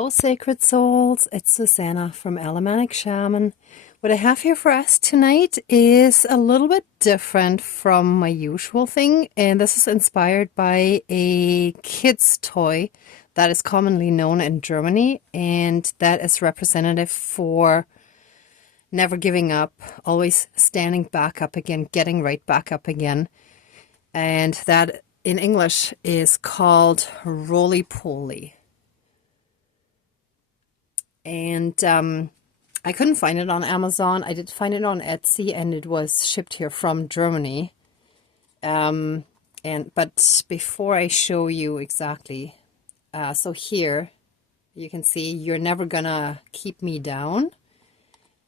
Oh, sacred souls, it's Susanna from Alamanic Shaman. What I have here for us tonight is a little bit different from my usual thing, and this is inspired by a kid's toy that is commonly known in Germany, and that is representative for never giving up, always standing back up again, getting right back up again. And that in English is called roly poly. And I couldn't find it on Amazon. I did find it on Etsy, and it was shipped here from Germany. But before I show you exactly, so here you can see "You're never gonna keep me down,"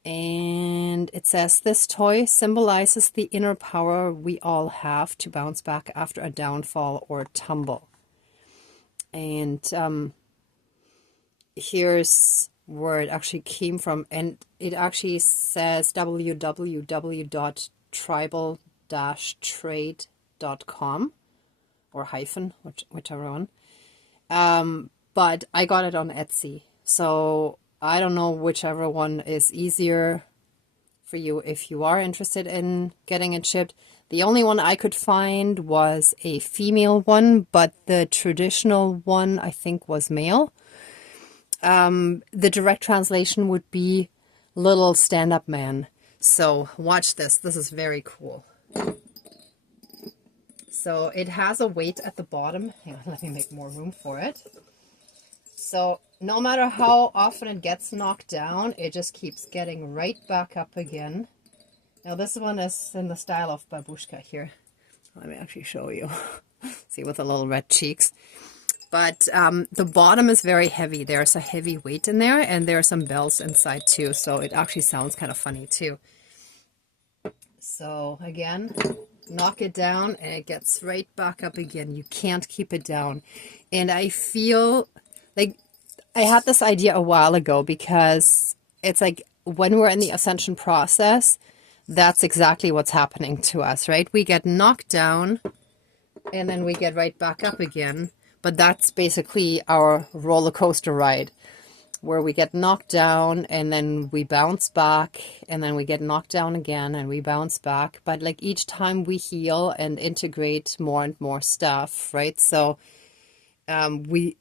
and it says this toy symbolizes the inner power we all have to bounce back after a downfall or tumble. And here's where it actually came from, and it actually says www.tribal-trade.com or hyphen, whichever one. But I got it on Etsy, so I don't know whichever one is easier for you if you are interested in getting it shipped. The only one I could find was a female one, but the traditional one I think was male. The direct translation would be little stand-up man. So watch this. This is very cool. So it has a weight at the bottom. Hang on, let me make more room for it. So no matter how often it gets knocked down, it just keeps getting right back up again. Now this one is in the style of babushka here. Let me actually show you. See, with the little red cheeks. But the bottom is very heavy. There's a heavy weight in there, and there are some bells inside too. So it actually sounds kind of funny too. So again, knock it down and it gets right back up again. You can't keep it down. And I feel like I had this idea a while ago, because it's like when we're in the ascension process, that's exactly what's happening to us, right? We get knocked down and then we get right back up again. But that's basically our roller coaster ride, where we get knocked down and then we bounce back, and then we get knocked down again and we bounce back. But like each time we heal and integrate more and more stuff, right? So we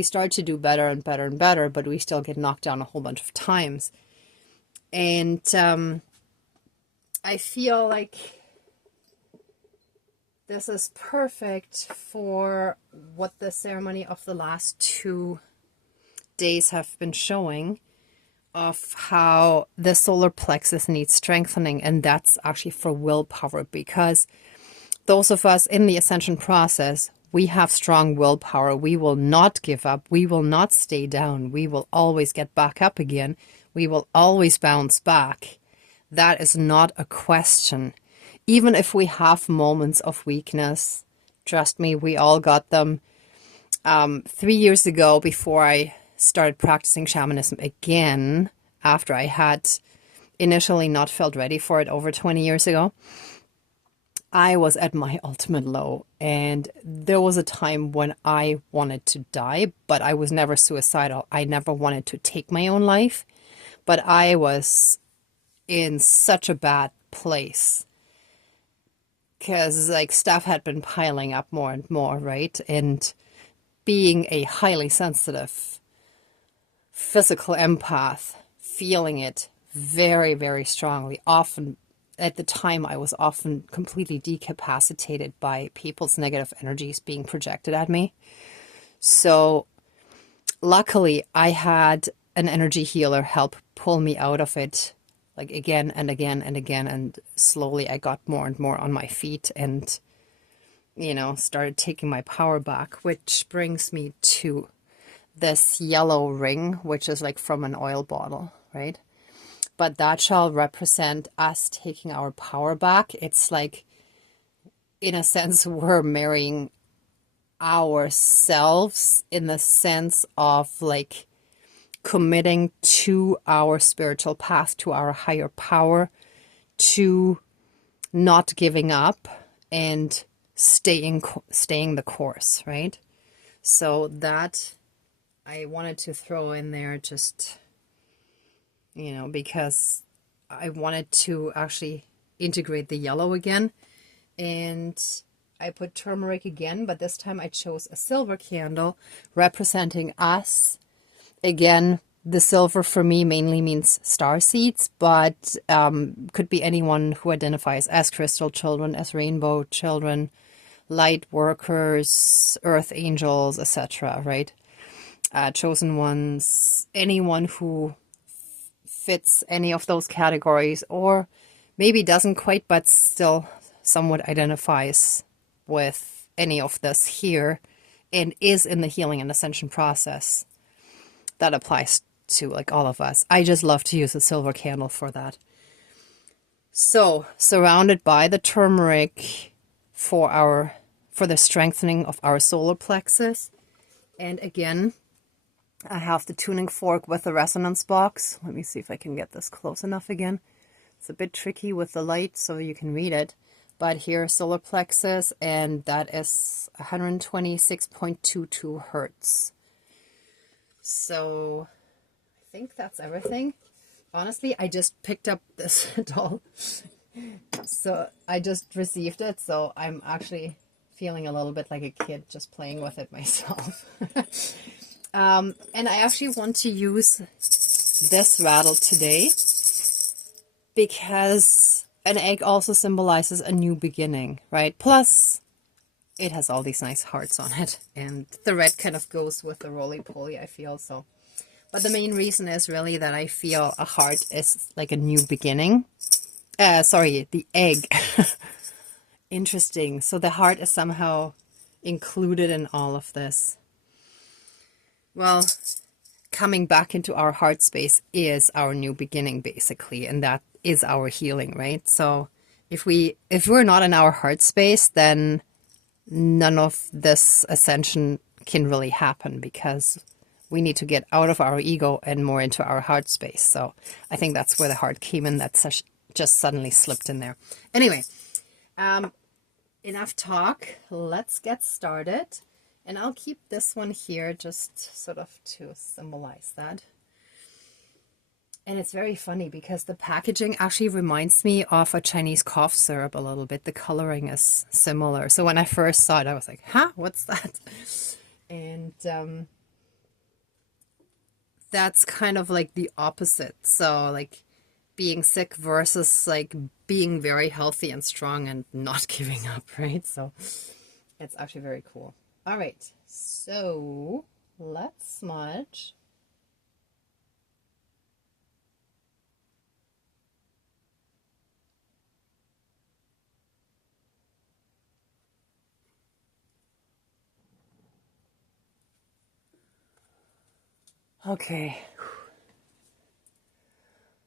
start to do better and better and better, but we still get knocked down a whole bunch of times. And I feel like this is perfect for what the ceremony of the last 2 days have been showing, of how the solar plexus needs strengthening. And that's actually for willpower, because those of us in the ascension process, we have strong willpower. We will not give up. We will not stay down. We will always get back up again. We will always bounce back. That is not a question. Even if we have moments of weakness, trust me, we all got them. 3 years ago, before I started practicing shamanism again, after I had initially not felt ready for it over 20 years ago, I was at my ultimate low. And there was a time when I wanted to die, but I was never suicidal. I never wanted to take my own life, but I was in such a bad place, because like stuff had been piling up more and more, right? And being a highly sensitive physical empath, feeling it very, very strongly. Often, at the time, I was often completely decapacitated by people's negative energies being projected at me. So luckily, I had an energy healer help pull me out of it, like again and again and again, and slowly I got more and more on my feet and, started taking my power back, which brings me to this yellow ring, which is like from an oil bottle, right? But that shall represent us taking our power back. It's like, in a sense, we're marrying ourselves, in the sense of like committing to our spiritual path, to our higher power, to not giving up and staying the course, right? So that I wanted to throw in there just, because I wanted to actually integrate the yellow again. And I put turmeric again, but this time I chose a silver candle representing us. Again, the silver for me mainly means star seeds, but could be anyone who identifies as crystal children, as rainbow children, light workers, earth angels, etc., right? Chosen ones, anyone who fits any of those categories, or maybe doesn't quite, but still somewhat identifies with any of this here and is in the healing and ascension process. That applies to like all of us. I just love to use a silver candle for that. So surrounded by the turmeric for the strengthening of our solar plexus. And again, I have the tuning fork with the resonance box. Let me see if I can get this close enough again. It's a bit tricky with the light so you can read it. But here, solar plexus, and that is 126.22 hertz. So I think that's everything. Honestly, I just picked up this doll. So I just received it. So I'm actually feeling a little bit like a kid just playing with it myself. And I actually want to use this rattle today because an egg also symbolizes a new beginning, right? Plus, it has all these nice hearts on it. And the red kind of goes with the roly-poly, I feel so. But the main reason is really that I feel a heart is like a new beginning. Sorry, the egg. Interesting. So the heart is somehow included in all of this. Well, coming back into our heart space is our new beginning, basically, and that is our healing, right? So if we're not in our heart space, then none of this ascension can really happen because we need to get out of our ego and more into our heart space. So I think that's where the heart came in. That just suddenly slipped in there. Anyway, enough talk. Let's get started. And I'll keep this one here just sort of to symbolize that. And it's very funny because the packaging actually reminds me of a Chinese cough syrup a little bit. The coloring is similar. So when I first saw it, I was like, huh, what's that? And that's kind of like the opposite. So like being sick versus like being very healthy and strong and not giving up, right? So it's actually very cool. All right, so let's smudge. Okay.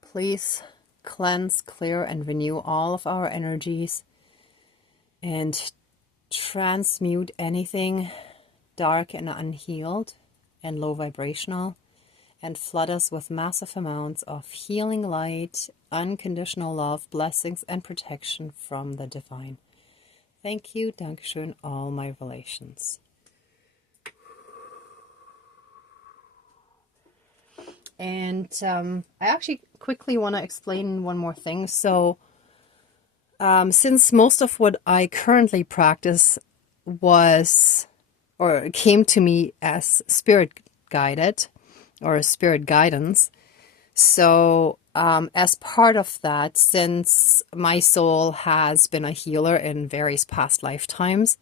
Please cleanse, clear, and renew all of our energies and transmute anything dark and unhealed and low vibrational, and flood us with massive amounts of healing light, unconditional love, blessings, and protection from the divine. Thank you, Dankeschön, all my relations. And I actually quickly want to explain one more thing. So since most of what I currently practice was or came to me as spirit guided or spirit guidance, so as part of that, since my soul has been a healer in various past lifetimes,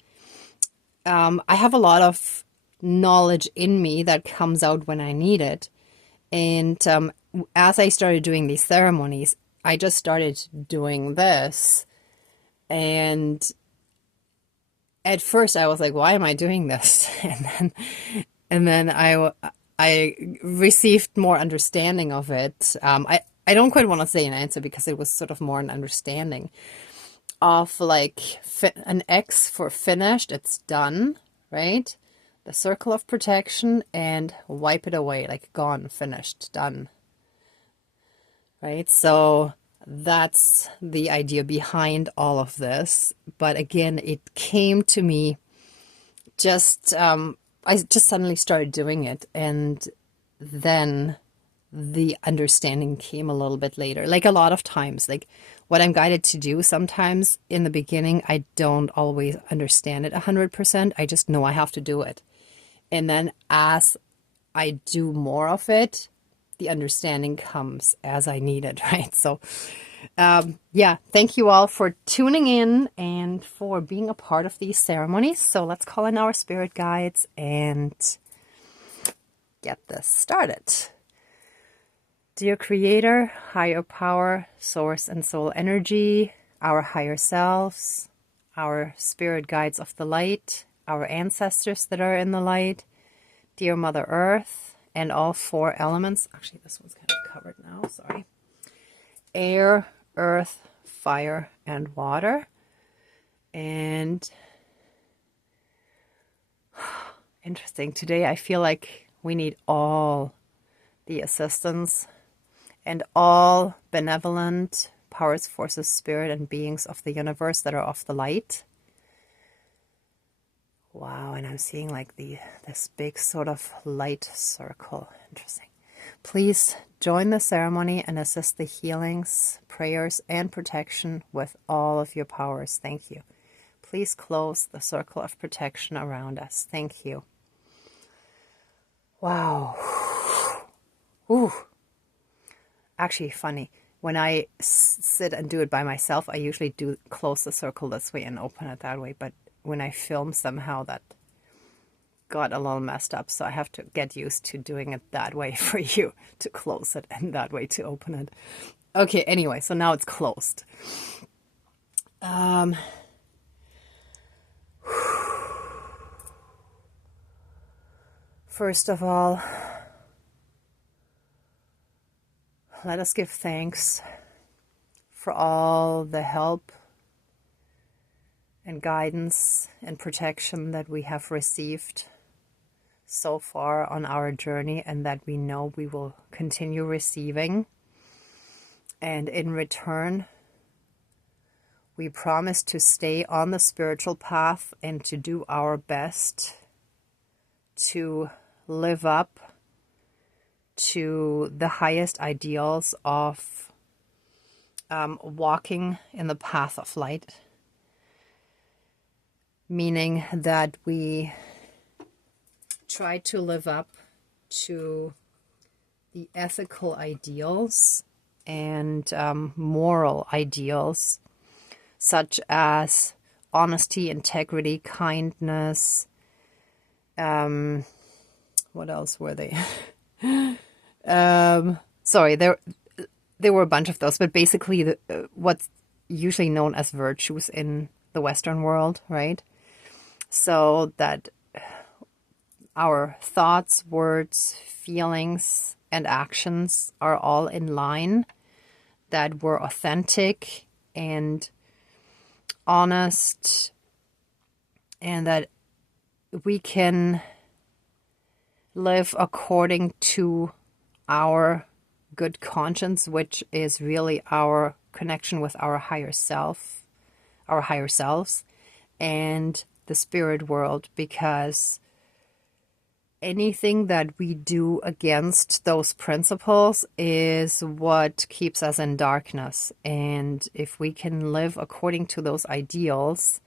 I have a lot of knowledge in me that comes out when I need it. And as I started doing these ceremonies, I just started doing this. And at first I was like, why am I doing this? And then I received more understanding of it. I don't quite want to say an answer because it was sort of more an understanding of like an X for finished. It's done, right? The circle of protection and wipe it away, like gone, finished, done. Right? So that's the idea behind all of this. But again, it came to me just I just suddenly started doing it, and then the understanding came a little bit later. Like a lot of times, like what I'm guided to do, sometimes in the beginning, I don't always understand it 100%. I just know I have to do it. And then as I do more of it, the understanding comes as I need it, right? So, yeah, thank you all for tuning in and for being a part of these ceremonies. So let's call in our spirit guides and get this started. Dear Creator, higher power, source and soul energy, our higher selves, our spirit guides of the light, our ancestors that are in the light, dear Mother Earth, and all four elements. Actually, this one's kind of covered now, sorry. Air, earth, fire, and water. And interesting, today I feel like we need all the assistance and all benevolent powers, forces, spirit, and beings of the universe that are of the light. Wow, and I'm seeing like this big sort of light circle. Interesting. Please join the ceremony and assist the healings, prayers, and protection with all of your powers. Thank you. Please close the circle of protection around us. Thank you. Wow. Ooh. Actually, funny. When I sit and do it by myself, I usually do close the circle this way and open it that way. But when I film, somehow that got a little messed up. So I have to get used to doing it that way for you to close it and that way to open it. Okay, anyway, so now it's closed. First of all, let us give thanks for all the help and guidance and protection that we have received so far on our journey, and that we know we will continue receiving. And in return, we promise to stay on the spiritual path and to do our best to live up to the highest ideals of walking in the path of light, meaning that we try to live up to the ethical ideals and moral ideals, such as honesty, integrity, kindness. What else were they? Sorry, there were a bunch of those, but basically what's usually known as virtues in the Western world, right? So that our thoughts, words, feelings, and actions are all in line, that we're authentic and honest, and that we can live according to our good conscience, which is really our connection with our higher self, our higher selves, and the spirit world, because anything that we do against those principles is what keeps us in darkness. And if we can live according to those ideals,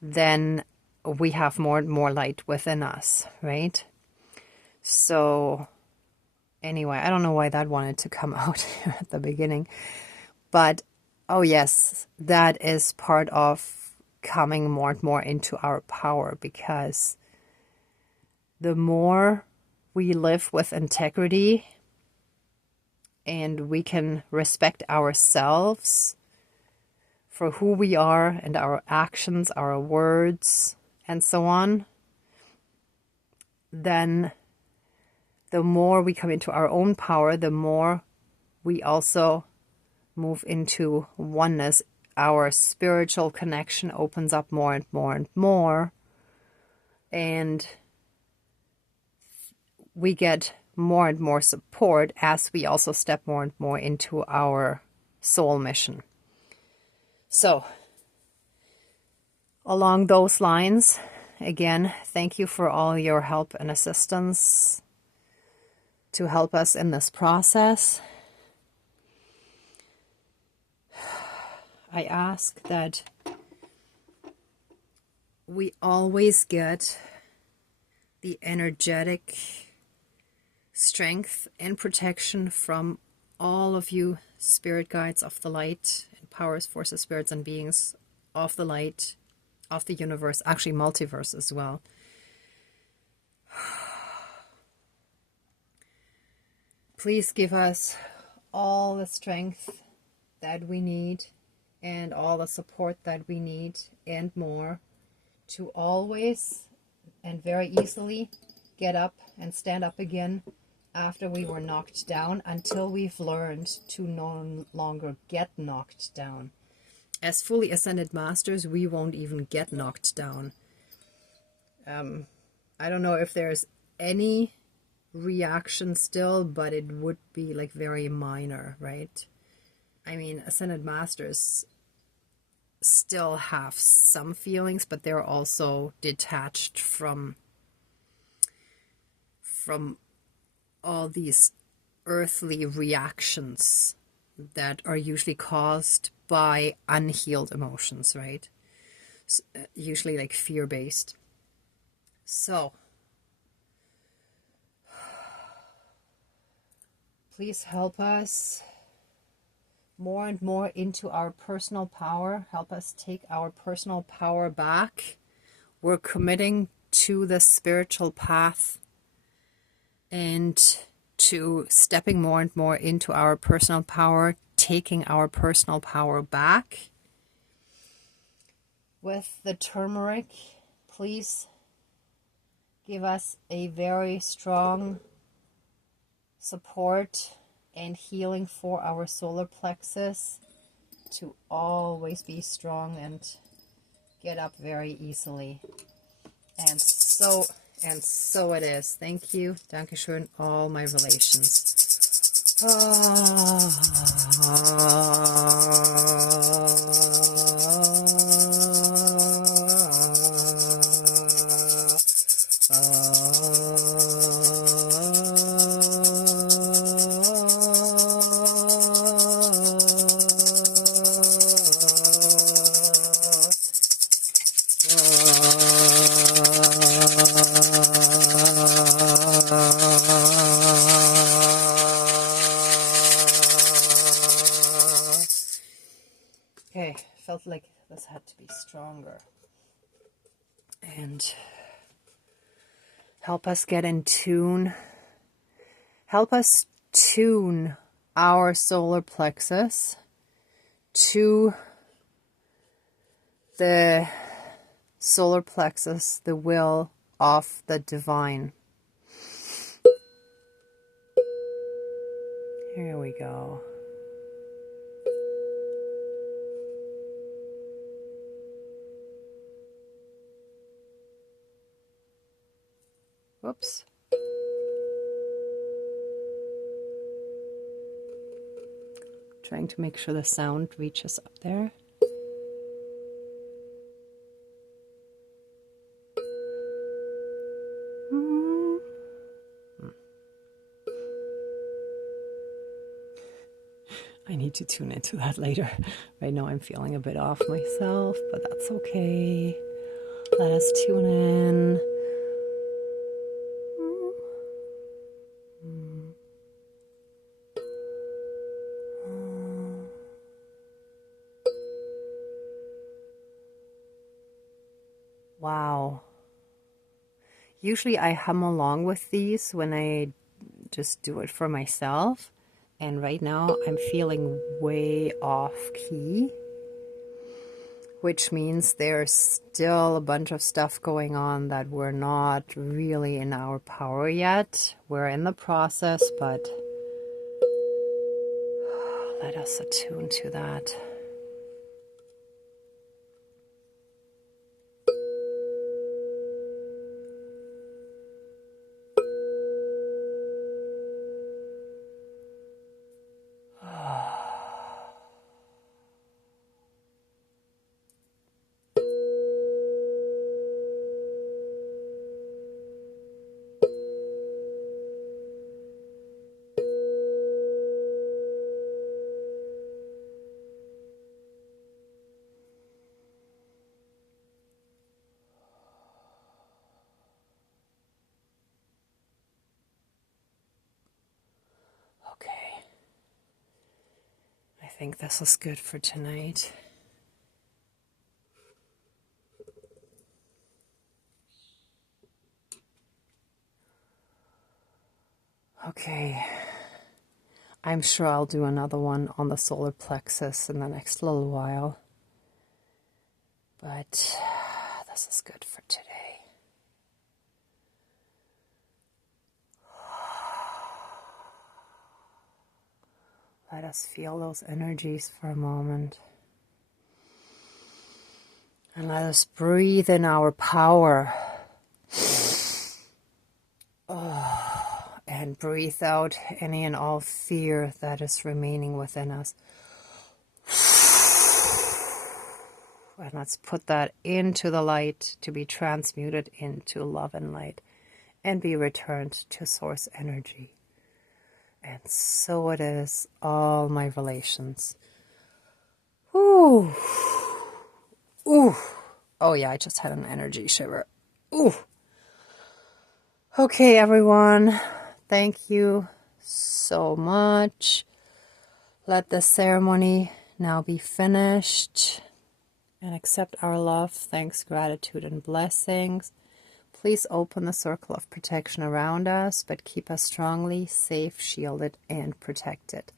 then we have more and more light within us, right? So anyway, I don't know why that wanted to come out at the beginning, but oh yes, that is part of coming more and more into our power, because the more we live with integrity and we can respect ourselves for who we are and our actions, our words, and so on, then the more we come into our own power, the more we also move into oneness. Our spiritual connection opens up more and more and more, and we get more and more support as we also step more and more into our soul mission. So, along those lines, again, thank you for all your help and assistance to help us in this process. I ask that we always get the energetic strength and protection from all of you spirit guides of the light, and powers, forces, spirits, and beings of the light, of the universe, actually multiverse as well. Please give us all the strength that we need and all the support that we need and more to always and very easily get up and stand up again after we were knocked down, until we've learned to no longer get knocked down. As fully ascended masters, we won't even get knocked down. I don't know if there's any reaction still, but it would be like very minor, right? I mean, ascended masters still have some feelings, but they're also detached from all these earthly reactions that are usually caused by unhealed emotions, right? Usually like fear-based. So please help us more and more into our personal power. Help us take our personal power back. We're committing to the spiritual path and to stepping more and more into our personal power, taking our personal power back. With the turmeric, please give us a very strong support and healing for our solar plexus to always be strong and get up very easily. And so it is. Thank you. Dankeschön, all my relations. Okay, felt like this had to be stronger. And help us get in tune. Help us tune our solar plexus to the solar plexus, the will of the divine. Here we go. Whoops. Trying to make sure the sound reaches up there. I need to tune into that later. Right now I'm feeling a bit off myself, but that's okay. Let us tune in. Wow. Usually I hum along with these when I just do it for myself. And right now I'm feeling way off key, which means there's still a bunch of stuff going on that we're not really in our power yet. We're in the process, but let us attune to that. think this is good for tonight. Okay, I'm sure I'll do another one on the solar plexus in the next little while, but this is good for today. Let us feel those energies for a moment. And let us breathe in our power. And breathe out any and all fear that is remaining within us. And let's put that into the light to be transmuted into love and light and be returned to source energy. And so it is, all my relations. Ooh. Ooh. Oh yeah, I just had an energy shiver. Ooh. Okay, everyone. Thank you so much. Let the ceremony now be finished. And accept our love, thanks, gratitude, and blessings. Please open the circle of protection around us, but keep us strongly, safe, shielded, and protected.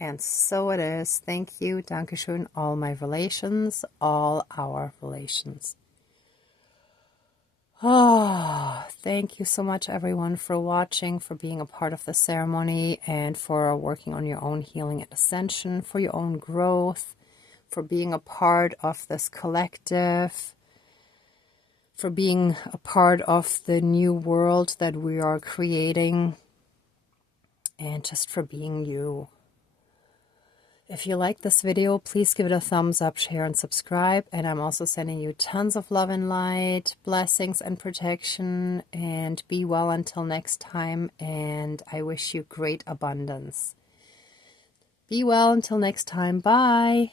And so it is. Thank you. Dankeschön. All my relations, all our relations. Oh, thank you so much, everyone, for watching, for being a part of the ceremony, and for working on your own healing and ascension, for your own growth, for being a part of this collective, for being a part of the new world that we are creating, and just for being you. If you like this video, please give it a thumbs up, share, and subscribe. And I'm also sending you tons of love and light, blessings and protection, and be well until next time. And I wish you great abundance. Be well until next time. Bye.